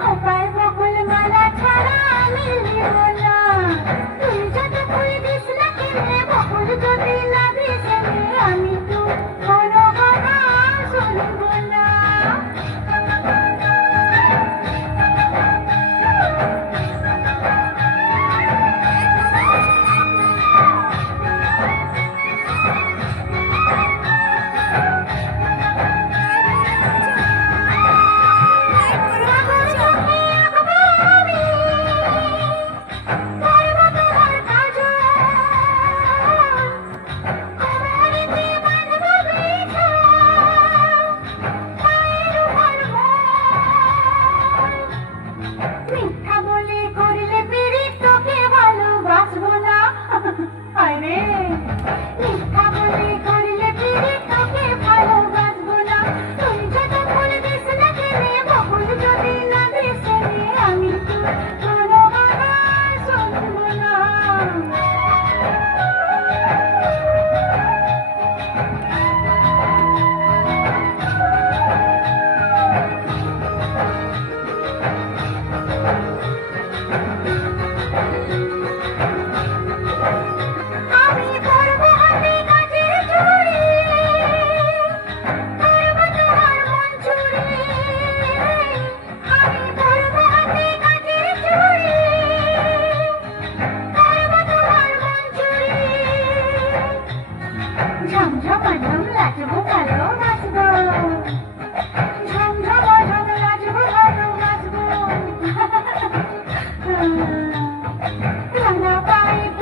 খোপায় বকুল মালা ছাড়া আমি না। ঝমঝমাঝম নাচবো কালো নাচবো ঝমঝমাঝম নাচবো কালো নাচবো রানা পায়ে